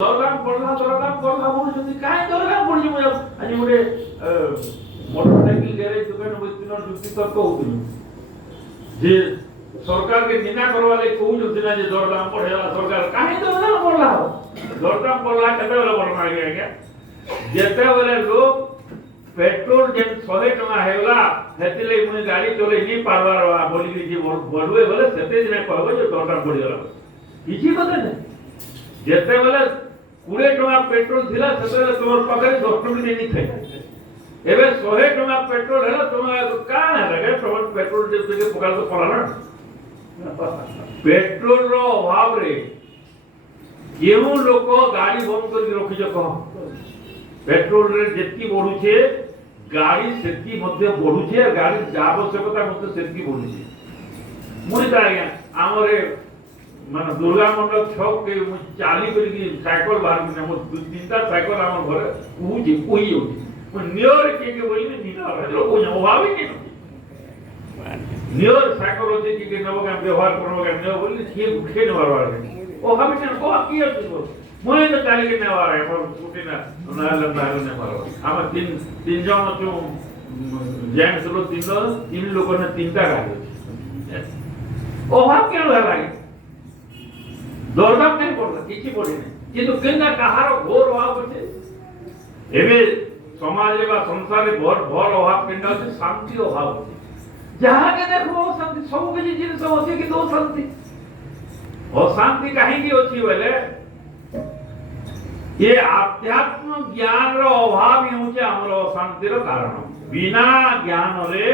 दरदाम पड़ला बोलुछंती काहे दरदाम पड़ी मु आज गोटे मोटरसाइकिल गैरेज दुकान बसिनो जुक्ति तर्क होउतिनी जे सरकार के निना करवा ले कहउछंती ना जे दरदाम पड़ेला सरकार काहे दरदाम पड़ला दरदाम पड़ला केते बेला पड़ना आज्ञा जेते बेले लोग पेट्रोल जे 100 टका हेला हेतिले मुई गाड़ी चले नी पारवार बोली कि जे बडुए बेले सेते दिन कहबो जे दरदाम पड़ी गला किछि बता नै जेते बेले 20 टका पेट्रोल थिला सेते तोर पाखरे 10 टका देनी थे एबे 100 टका पेट्रोल हैला तुम कान लगे पेट्रोल जे के पकाल तो पड़ा ना पेट्रोल रो अभाव रे केउ लोक गाड़ी बंद कर रखि छ कह पेट्रोल रे जेती बढ़ु छे गाड़ी सेती मध्ये बढ़ु छे गाड़ी आवश्यकता मध्ये सेती बढ़ु छे मुई त आज्ञा हमरे माने दुर्गा मंडल छक के मु चाली करी साइकिल बाहर में मो तीनटा साइकिल हमर घरे पूजी कोई होती मु नियर के बोली नीना लोग को अभाव ही नहीं नियर साइकिल होती कि नव का व्यवहार करबो का न बोली के उठे न बार ओ हम ने को की है मुई तो चाली के न बार है पर छुटी ना ना न मारो हम तीन जन जो जेंट्स लोग तीन लोग ने तीनटा गाड़ी अभाव के लागे दरदाम नहीं पड़ता किछि पड़ी नहीं किंतु केना कहार घोर अभाव होते एबे समाज रे बा संसार रे भर अभाव केना होते शांति अभाव होते जहां के देखो शांति सब के जिन सब होते कि दो शांति अशांति काहे की होची बोले ये आध्यात्म ज्ञान रो अभाव ही होचे हमर अशांति रो कारण बिना ज्ञान रे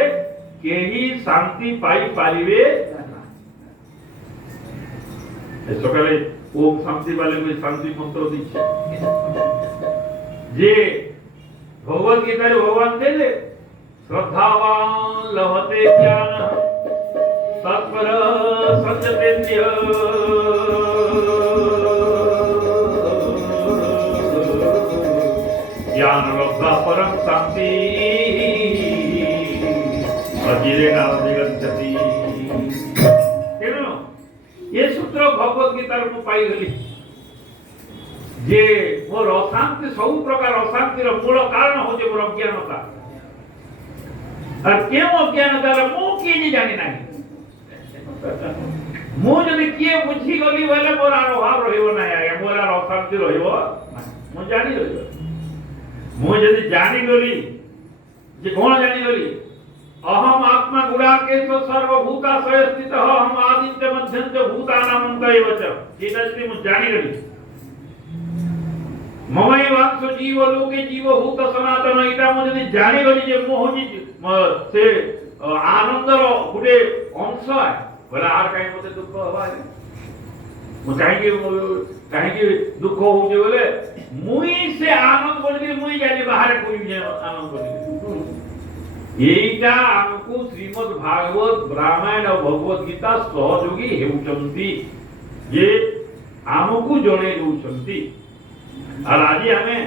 केही शांति पाई पारिबे सकाले ओम शांति वाले में शांति मंत्र दीछे जे भगवत गीता रे भगवान देले श्रद्धावान लभते ज्ञान तत्पर संजतेन्द्रिय ज्ञान लब्धा परम शांति अजीरे नाम निगच्छति ये सूत्र भगवत गीता रो पाई गली जे मोर अशांति सब प्रकार अशांति रो मूल कारण हो जे मोर अज्ञानता और केउ अज्ञानता रे मो की नि जानि नाही मो जदि के बुझी गली वाला मोर अभाव रहिबो नाही आया मोर अशांति रहिबो मो जानि रहिबो मो जदि जानि गली जे कोन जानि गली अहम आत्मा गुणाकेश सर्वभूताशय स्थित हम आदित्य मध्यंच भूतानामंत एव च एतस्ति मु जानि गली ममई वांस जीव लोके जीव भूत सनातन इटा मु जदि जानि गली जे मोह जी से आनंद रो गुटे अंश है बोला आर काई मते दुख हवा है मु काहे की दुख हो जे बोले मुई से आनंद बोली मुई जानि बाहर कोई आनंद बोली एटा हमको श्रीमद् भागवत रामायण और भगवत गीता सहयोगी हेउचंती ये हमको जणे हेउचंती और आज हमें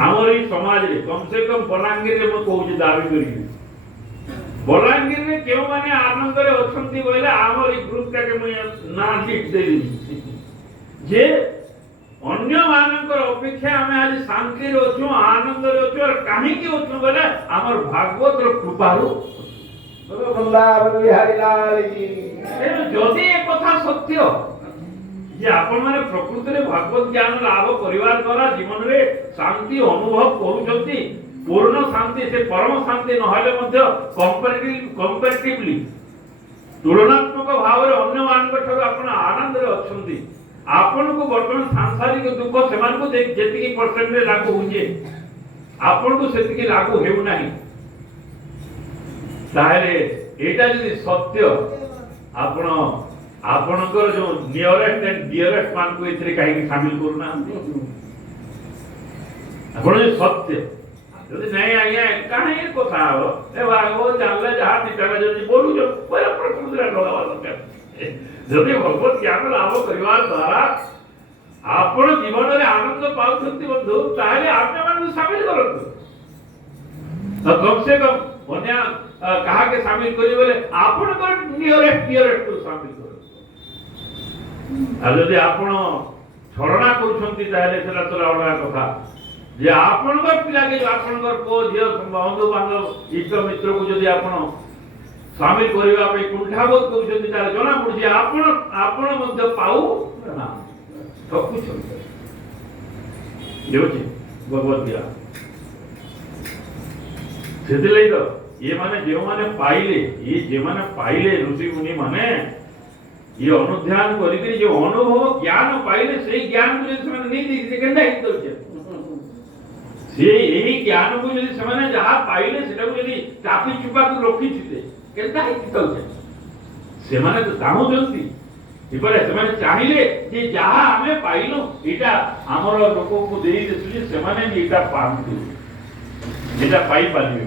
हमरी समाज रे कम से कम बलांगीर रे म कहू दाबी करी बलांगीर रे केउ माने आनंद रे अछंती बोले हमरी ग्रुप का के म ना लिख देली जे अन्य मानकर अपेक्षा हमें आज शांति रे अछु आनंद रे अछु और काहे की अछु बोले हमर भागवत रो कृपा रो वृंदावन बिहारी लाल की जदि एक कथा सत्य जे आपण माने प्रकृति रे भागवत ज्ञान लाभ परिवार द्वारा जीवन रे शांति अनुभव करूछंती पूर्ण शांति से परम शांति न हले मध्य कंपैरेटिवली तुलनात्मक भाव रे अन्य मानकर ठो आपण आनंद रे अछंती आपण को वर्तमान सांसारिक दुख सेमान को देख जेतिकी परसेंट रे लागू होजे आपण को सेतिकी लागू हेउ नाही ताहेले एटा जदि सत्य आपण आपणकर जो नियरेस्ट एंड डियरेस्ट मान को इतरे काहे की शामिल करना आपण जो सत्य जदि नहीं आया काहे एक कथा हो ए भागो जानले जहा निटाला जदि बोलु जो पूरा प्रकृति रे लगावा दरकार जदि भगवत ज्ञान लाभ परिवार द्वारा आपण जीवन रे आनंद पाउछंती बंधु ताहे आपने मन शामिल करत तो कम से कम अन्य कहा के शामिल करी बोले आपण को नियरेस्ट को शामिल करो आ जदि आपण छलना करुछंती ताहेले सेटा तो अलगा कथा जे आपनकर पिला के आपनकर पो झियो बंधु बांधव इष्ट मित्र को जदि आपण शामिल करिवा पे कुंठाबोध करुछंती तार जणा पडुछि आपण मध्य पाऊ ना सब कुछ योछि भगवत गीता सेदिलै तो ये माने जो माने पाइले ये जे माने पाइले ऋषि मुनि माने ये अनुध्यान करिकरी जो अनुभव ज्ञान पाइले सेही ज्ञान को से नहीं देखि केनदा हित होचे से एही ज्ञान को यदि से जहा पाइले सेटा को यदि चापी चुपा को रखि छिते केनदा हित होचे से माने तो चाहू जंती इपरे से माने चाहिले जे जहा हमें पाइलो एटा हमर लोक को देई देसुली से माने एटा पांतु एटा पाई पालिबे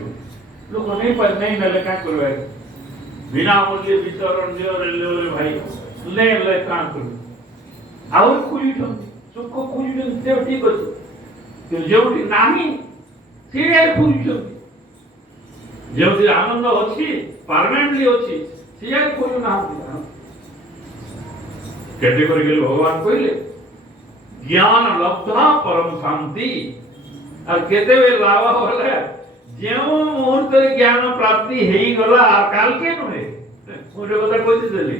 लोक नहीं पर नहीं नले का करवे बिना मूल्य वितरण दियो रेले भाई ले ले काम कर और खुली तो सुख खुली तो ठीक अछि तो जेउटी नाही सीरियल खुली तो जेउटी आनंद अछि परमानेंटली अछि सीरियल खुली ना कैटेगरी के भगवान कहले ज्ञान लब्धा परम शांति और केते वे लावा होले जो मुहूर्त ज्ञान प्राप्ति हेई गला काल के नहे मोरे कथा कहि देली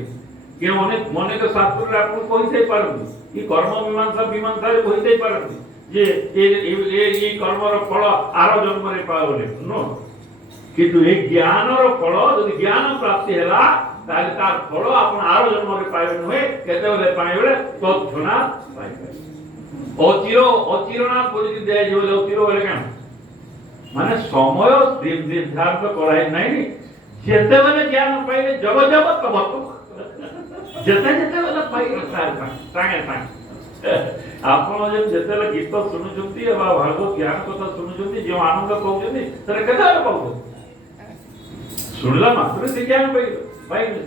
के मने के शास्त्र आपन कहिते पारबी ई कर्म मीमांसा रे कहिते पारबी जे ए कर्म रो फल आरो जन्म रे पाओले नो किंतु ए ज्ञान रो फल यदि ज्ञान प्राप्ति हैला ताले तार फल आपन आरो जन्म रे पाइबे नहे केते बेले पाइबे तत्क्षणा पाइबे अचिरना परिधि दे जो अचिर बेले केन माने समय निर्धारित कराई नहीं जेते बेले ज्ञान पाइले जब जब तब जेते जेते बेले पाइले सांगे सांगे आपण जेते बेले गीत सुनुचंती बा भागवत ज्ञान कथा सुनुचंती जो आनंद पाउचंती तरे केते बेले पाउचंती सुनला मात्र से ज्ञान पाइले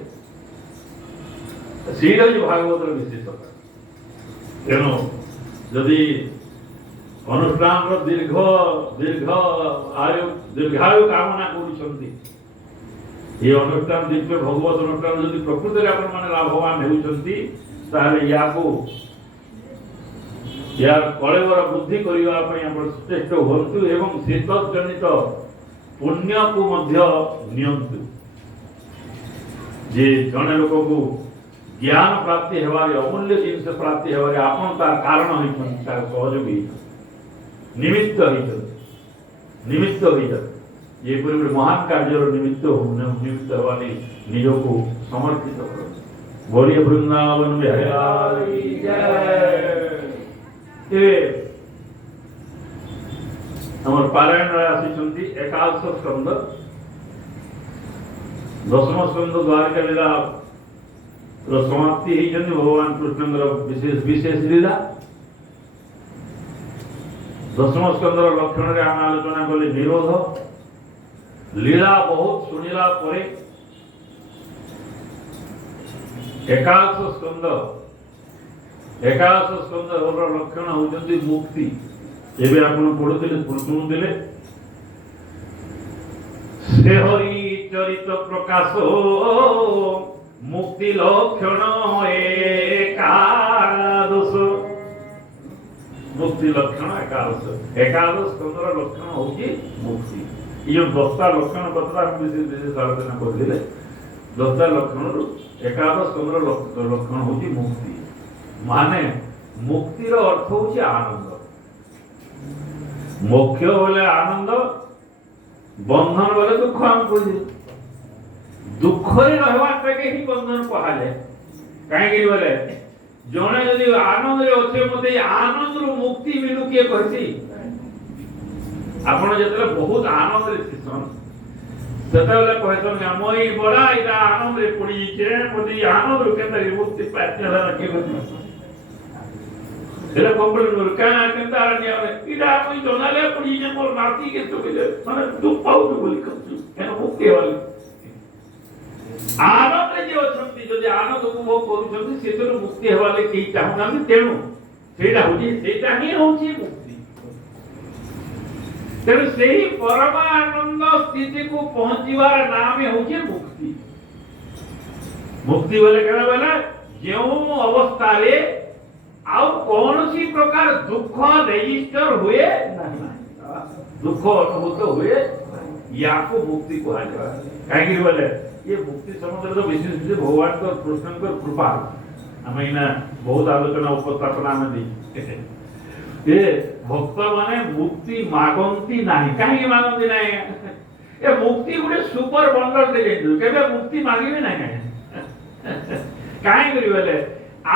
सीधा जो भागवत रो विशेषता तेनो यदि अनुष्ठान दीर्घ दीर्घ दीर्घायु कामना करुछंती ये अनुष्ठान दिव्य भगवत अनुष्ठान यदि प्रकृति रे आपण माने लाभवान हेउछंती ताले याको यार कलेवर बुद्धि करिवा पई आपण श्रेष्ठ होंतु एवं सेतत जनित पुण्य को मध्य नियंतु जे जने लोक को ज्ञान प्राप्ति हेबारे अमूल्य जिनिस प्राप्ति हेबारे आपण तार कारण होइछन तार सहयोगी निमित्त होइछन ये पूरे महान कार्य निमित्त वाली निजों को समर्पित करो बोलिए वृंदावन बिहारी जय हमर पारायण आसी एकादश स्कंद दशम स्कंद द्वारका लीला समाप्ति ही भगवान कृष्ण विशेष लीला दशम स्कंद लक्षण रे हम आलोचना कले निरोध लीला बहुत सुनिला परे एकादश स्कंद लक्षण होउछंती मुक्ति एबे आपण पढुथिले सुनुथिले से हरि चरित प्रकाश मुक्ति लक्षण एकादश मुक्ति लक्षण एकादश स्कंदर लक्षण होची मुक्ति ये 10टा लक्षण कथा हम विशेष आलोचना करथिले 10टा लक्षण रु एकादश स्कंदर लक्षण होची मुक्ति माने मुक्ति रो अर्थ होची आनंद मोक्ष बोले आनंद बंधन बोले दुख हम कहि दुख रे रहवा के ही बंधन कहले काहे कि बोले जने यदि आनंद रे होते मते आनंद रो मुक्ति मिलु के कहसी आपण जेतले बहुत आनंद रे थिसन सेतले कहतन हमई बड़ा इदा आनंद रे पड़ी के मते आनंद रो केता मुक्ति पाते हला के कहसी एला कंप्लेन कर का केता आने इदा कोई दोनाले पड़ी जे मोर नाती के तो के माने दुख पाउ बोली कहसी एनो मुक्ति वाली आनंद जे अछंती जदि आनंद उपभोग करूछंती सेतरो मुक्ति हेवाले की चाहनांती तेनु सेटा ही होची मुक्ति तेनु सेही परमानंद स्थिति को पहुंचीवार नाम होची मुक्ति मुक्ति बोले केना बोले जेउ अवस्था रे आउ कौनसी प्रकार दुख रेजिस्टर हुए नहीं, दुख अनुभूत हुए या को मुक्ति कहा जाए। कहीं बोले ये मुक्ति समुद्र तो विशेष भगवान को कृष्ण को कृपा आम इना बहुत आलोचना उपस्थापना में दी ये भक्त माने मुक्ति मागंती नहीं, कहीं मागंती नहीं ये मुक्ति गोटे सुपर बंडल दे देंदु केबे मुक्ति मांगिबे नहीं कहीं करी बोले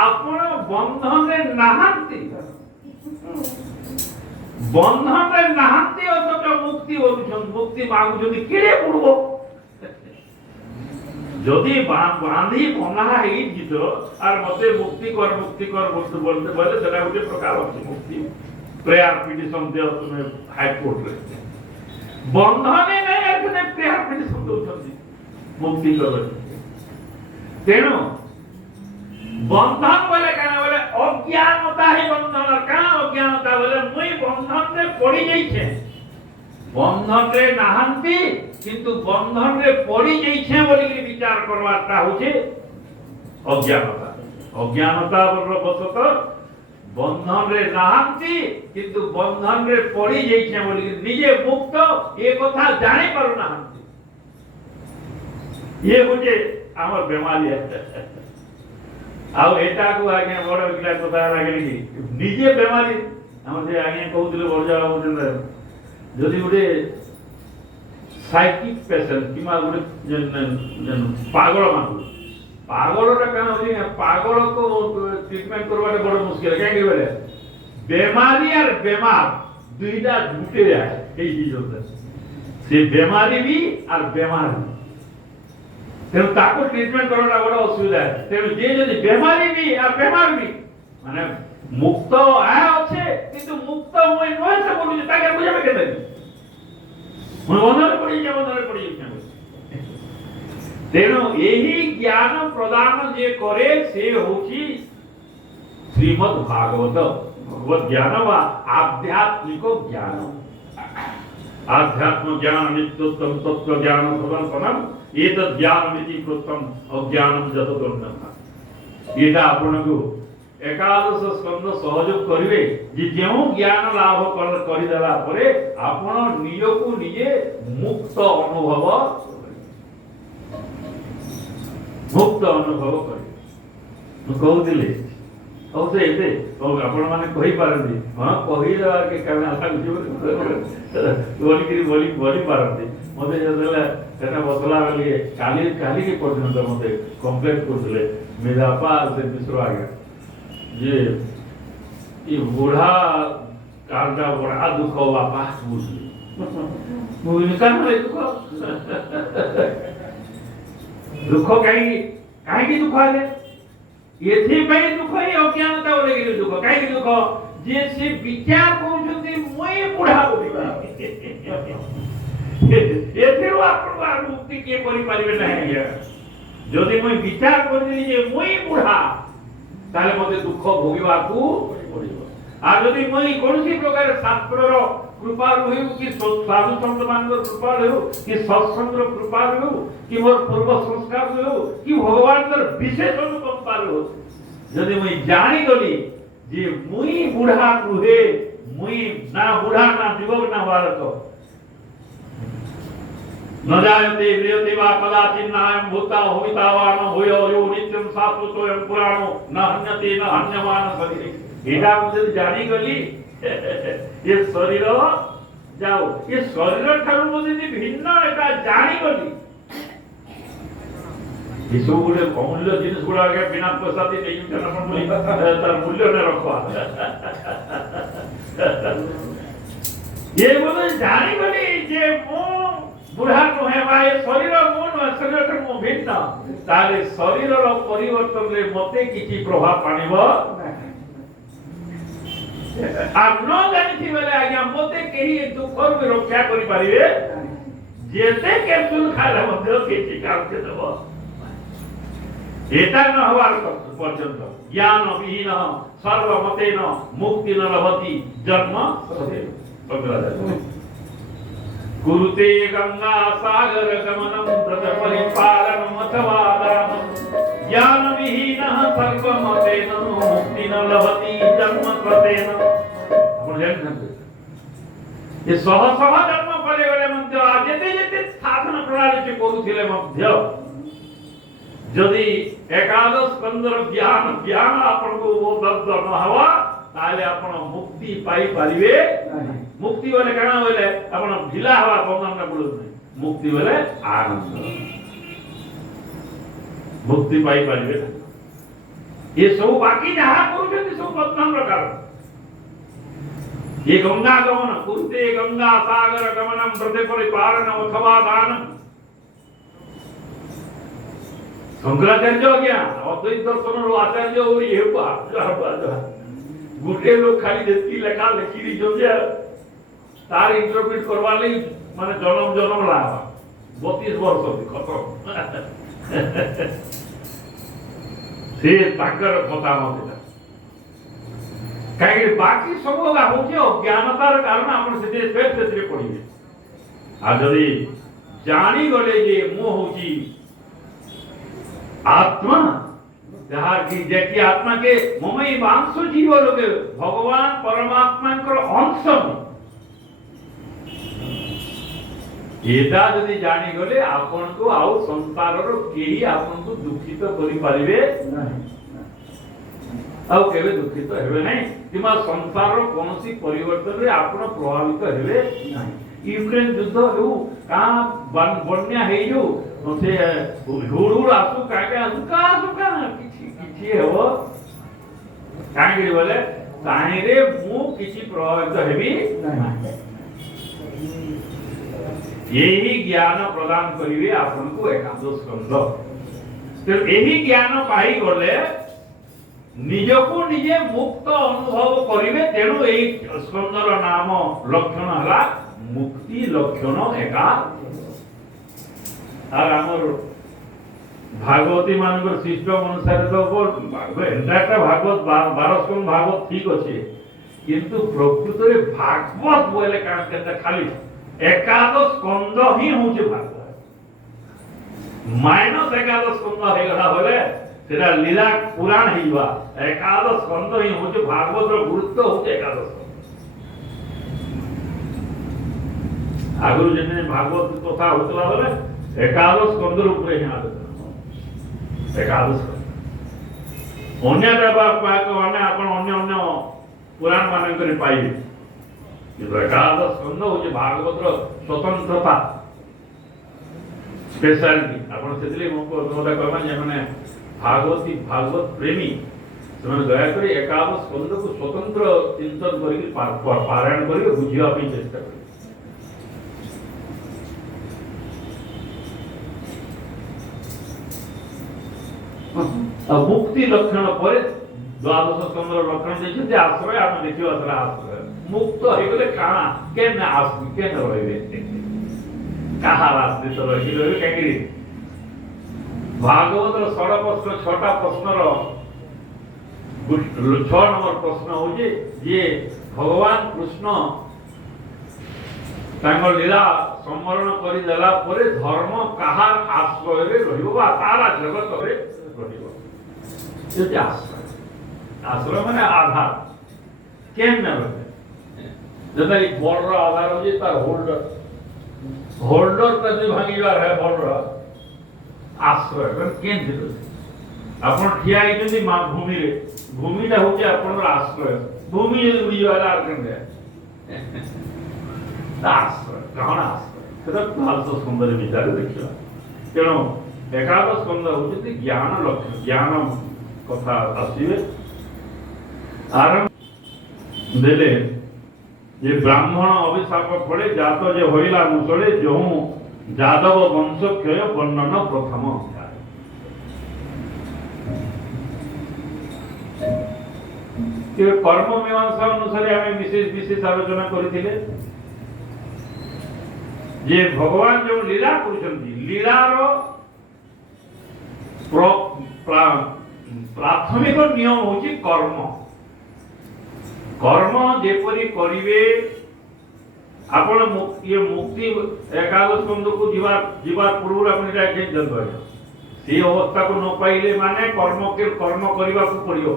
आपण बंधन रे नहांती बंधन रे नहांती अथच मुक्ति होछन मुक्ति मागु जदि केड़े पड़बो जदि बांधी बना ही जित और मते मुक्ति कर बोलते बोले सेटा गोटे प्रकार अछि मुक्ति प्रेयर पिटिशन दे तुमे हाई कोर्ट रे बंधन नहीं एखने प्रेयर पिटिशन दोछन मुक्ति कर तेनो बंधन बोले काना बोले अज्ञानता ही बंधन का अज्ञानता बोले मुई बंधन रे पड़ी जाई छे बंधन रे नाहंती किंतु बंधन रे पड़ी जाई छे बोली के विचार करवाता होचे अज्ञानता अज्ञानता बोल बसत बंधन रे नाहंती किंतु बंधन रे पड़ी जाई छे बोली के निजे मुक्त ए कथा जानि पारु नाहंती ये होचे हमर बेमारी है आउ एटा को आगे बड़ विकला कथा लागे कि निजे बेमारी हम से आगे कहउतले बरजा होतले जदि गोटे साइकिक पेशेंट किमा गोटे जन पागल मानु पागलटा कान होई पागल को ट्रीटमेंट करबाटे बड़ मुश्किल है काहे बोले बेमारी और बेमार दुईटा झूठे है एई चीज होता से बेमारी भी और बेमार भी तेणु ताको ट्रीटमेंट करना बड़ा असुविधा है तेणु जे जदि बेमारी भी और बेमार भी माने मुक्त आ अच्छे किंतु मुक्त होय नय से बोलु जे ताके बुझाबे केते मन बंधन पड़ी छै तेणु एही ज्ञान प्रदान जे करे से होची श्रीमद् भागवत भगवत ज्ञान वा आध्यात्मिक ज्ञान आध्यात्म ज्ञान नित्योत्तम तत्व ज्ञान सदर्पणम एतद् ज्ञानमिति कृतं अज्ञानम जततोन्नम एटा आपनको एकादश स्कंद सहयोग करिवे जे जेउ ज्ञान लाभ करि देला परे आपण निजको निजे मुक्त अनुभव करिवे तो कहउतिले औ से एते तो आपण माने कहि पारंती हां कहि देला के काना लागु बोली पारंती मते जदला सेटा बदला लिए काली के पर्यंत मते कंप्लेंट करथले मेधापा से मिश्र आगे ये बूढ़ा कांटा बड़ा दुख बापा मुझे कान में दुख कहीं दुख है एथि पई दुख ही अज्ञानता बोले के दुख कहीं दुख जे से विचार कहउछथि मोय बूढ़ा बोलिबा एथिरो आपण मुक्ति के करि परिबे नहीं है जदि मोय विचार करली जे मोय बूढ़ा ताले मते दुख भोगिबा को पड़िबो आ जदि मोय कोनसी प्रकार शास्त्रर कृपा रहिउ कि साधु संत मानकर कृपा रहिउ कि सत्संगर कृपा रहिउ कि मोर पूर्व संस्कार रहिउ कि भगवानकर विशेष अनुकंपा रहिउ जदि मोय जानि गली जे मुई बूढ़ा रुहे मुई ना बूढ़ा ना युवक ना बालक न जायते म्रियते वा कदाचित् नायं भूता भविता वा न भूयो यो नित्यं शाश्वतोऽयं पुराणो न हन्यते न हन्यमान शरीरे एटा मुझे जानी गली ये शरीर जाओ ये शरीर ठारू मुझे भिन्न एटा जानी गली ये सब गुडे अमूल्य जिनिस गुडा के बिना पैसा दे नहीं करना पण बोली तार मूल्य ने रखवा ये बोले जानी गली जे मो बुढ़ा नुहे भाई शरीर मन शरीर को भिन्न ताले शरीर रो परिवर्तन रे मते किछि प्रभाव पानिबो आ न जानि थी बेले आज्ञा मते केही दुख रो रक्षा करि परिबे जेते कैप्सूल खाला मते किछि काम के देबो एता न हवार पर्यंत ज्ञान विहीन सर्वमतेन मुक्ति न लभति जन्म सदैव अग्रजा गुरुते गंगा सागर गमनम व्रत परिपालनम अथवा दानम ज्ञान विहीनः सर्वमतेन मुक्ति न लभति जन्म कृतेन आपण जानते ये सह सह जन्म करे गले मध्य जेते जेते साधन प्रणाली से करूथिले मध्य जदि एकादश स्कंदर ज्ञान आपण को वो दर्द न हवा ताले आपण मुक्ति पाई परिवे नहीं मुक्ति वाले काना बोले आपण ढिला हवा बंधन ना बोलु नहीं मुक्ति वाले आनंद मुक्ति पाई परिवे ये सब बाकी जहां करूछन सब बंधन प्रकार ये गंगा गमन कुरुते गंगा सागर गमनम प्रति परिपालन अथवा दानम शंकराचार्य क्या अद्वैत दर्शन रो आचार्य और ये गुटे लोग खाली देती लेखा लिखी दी जो जे तार इंटरप्रेट करवा ले माने जन्म जन्म ला 32 वर्ष खत्म से ताकर कथा मत कहीं बाकी सब होचे अज्ञानतार कारण आपण से फेर पड़िबे आ जदी जानी गले जे मोह होची आत्मा जहां की जेकी आत्मा के ममई वांश जीव लोगे भगवान परमात्मा कर अंश एटा जदी जानी गले आपण को आउ संसार रो केही आपण को दुखित करि परिबे नहीं आउ केबे दुखित हेबे नहीं किमा संसार रो कोनोसी परिवर्तन रे आपण प्रभावित हेबे नहीं यूक्रेन युद्ध हो का बन्या हे जो से हुड़ आसु काके का किछि हो काहे बोले ताही रे मु किछि प्रभावित हेबी नहीं यही ज्ञान प्रदान करिवे आपन को एकादश स्कंद तो यही ज्ञान पाई गले निजको निजे मुक्त अनुभव करिवे तेनु एई स्कंदर नाम लक्षण हला मुक्ति लक्षण एका आर हमर भागवती मानकर सिस्टम अनुसार तो एंटाटा भागवत 12 स्कंद भागवत ठीक अछि किंतु प्रकृत रे भागवत बोले कान केता खाली एकादश स्कंद ही होचे भागवत माइनस एकादश स्कंद हे गला बोले तेरा लीला पुराण हिवा एकादश स्कंद ही होचे भागवत रो गुरुत्व होचे एकादश आगुरु जने भागवत कथा होतला बोले एकादश स्कंद ऊपर ही आलोचना एकादश अन्य देवा पाक माने आपण अन्य पुराण माने करे पाइबे कि एकादश स्कंद होचे भागवत रो स्वतंत्रता स्पेशलिटी आपण सेतले मोको मोटा कहमा जे माने भागवत प्रेमी ସେମାନେ ଦୟାକରି ଏକାଦଶ ସ୍କନ୍ଧକୁ स्वतंत्र चिंतन କରିକି पारायण କରିକି ବୁଝିବା ପାଇଁ ଚେଷ୍ଟା କରିବେ मुक्ति लक्षण पर द्वादश स्कंदर लक्षण देछि जे आश्रय हम देखियो असरा आश्रय मुक्त हे गले काना केने आश्रय केने रहबे कहा रास्ते तो रहिलो काकी भागवत रो 6 प्रश्न रो 6 नंबर प्रश्न हो जे भगवान कृष्ण तांको लीला संवरण करि देला परे धर्म कहा आश्रय रे रहिबो बा सारा जगत रे रहिबो ये आश्रय माने आधार केन न रहे जदा ई बॉल रो आधार हो जे तार होल्डर का जो भांगीबार है बॉल रो आश्रय केन दिलो आपण ठिया आइछन भूमि ना होचे आपण आश्रय भूमि उड़ी वाला आर्कंडे आश्रय कौन आश्रय सेटा भालस सुंदर विचार देखियो तेणु एकादश स्कंद होचे ज्ञान लक्ष्य ज्ञान कथा आसीबे आरंभ देले जे ब्राह्मण अभिशाप फले जात जे होइला मुसळे जो जादव वंश क्षय वर्णन प्रथम अध्याय के कर्म मीमांसा अनुसार हमें विशेष आलोचना करथिले जे भगवान जो लीला करूछंती लीलारो प्राथमिक नियम होची कर्म कर्म जेपरी करिवे आपण ये मुक्ति एकादश स्कंद को जीवा पूर्व आपण जाके जन्म से अवस्था को न पाइले माने कर्म करबा को पड़ियो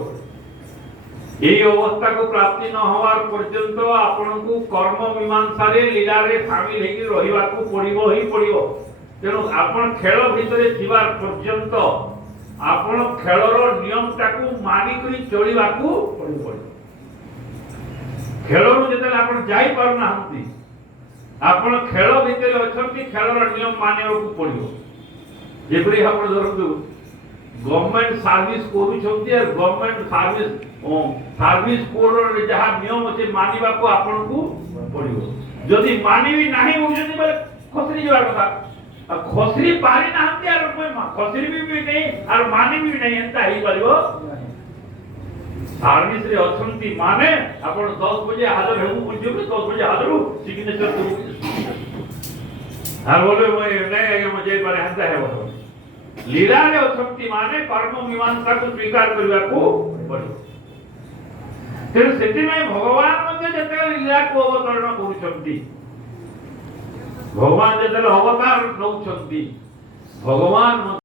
এই অবস্থা को प्राप्ति न होवार पर्यंत आपन को कर्म मीमांसा रे लीला रे शामिल हेकि रहिबा को पड़िबो ही पड़िबो। तेणु आपन खेल भितरे थिबार पर्यंत आपन खेलर नियम टाकू मानि करी चलिबा को पड़िबो। खेलर जेते आपन जाई पार नाहंती आपन खेल भितरे अछंती खेलर नियम मानिबा को पड़िबो। जेपरि आपन धरतु गवर्नमेंट सर्विस करूछंती और गवर्नमेंट सर्विस कोड रे जहा नियम अछि मानिबा को आपन को पड़िबो। जदि मानिबी नाही होजनी बले खसरी जवा कथा खसरी पारी नाहंती और कोई खसरी भी नहीं और मानिबी भी नहीं एंता ही परिबो। सर्विस रे अछंती माने आपन 10 बजे हाजर हेबु बुझियो 10 बजे हाजर हो सिग्नेचर दो हार बोले मैं नहीं आगे मुझे पर हंता है वो लीला रे अछंती माने कर्म मीमांसा को स्वीकार करबा को पड़िबो। तेणु से भगवान जते लीला को अवतरण करुछंती भगवान जते अवतार नौछंती भगवान